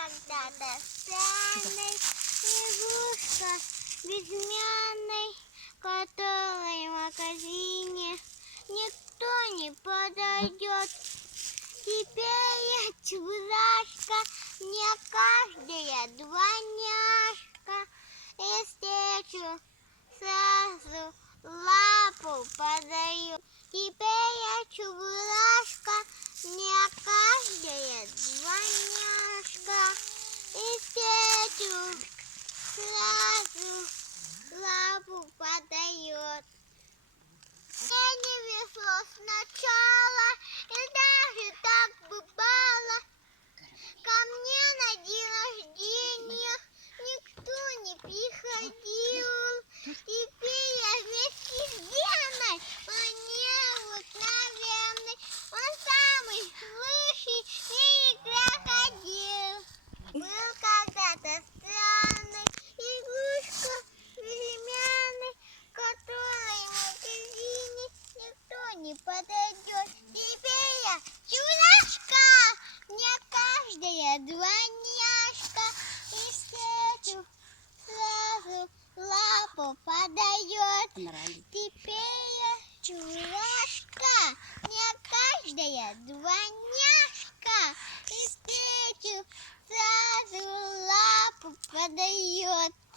когда-то странной игрушка безымянной, которой в магазине никто не подойдет. Теперь я чебурашка, мне каждая двойняшка, и встречу сразу лапу подаю. Теперь я чебурашка, мне каждая двойняшка, и встречу сразу лапу подает. Мне не везло сначала, и даже так бывало. Ко мне на день рождения никто не приходил. Теперь я вместе с Геной планирую, наверное, он самый лучший в мире крокодил. Был когда-то странный игрушка безымянный, которой в магазине никто не подойдет. Теперь я чебурашка, мне каждая двойняшка, и встречу сразу лапу подает. Теперь я чебурашка, мне каждая двойняшка, и встречу сразу лапу подает.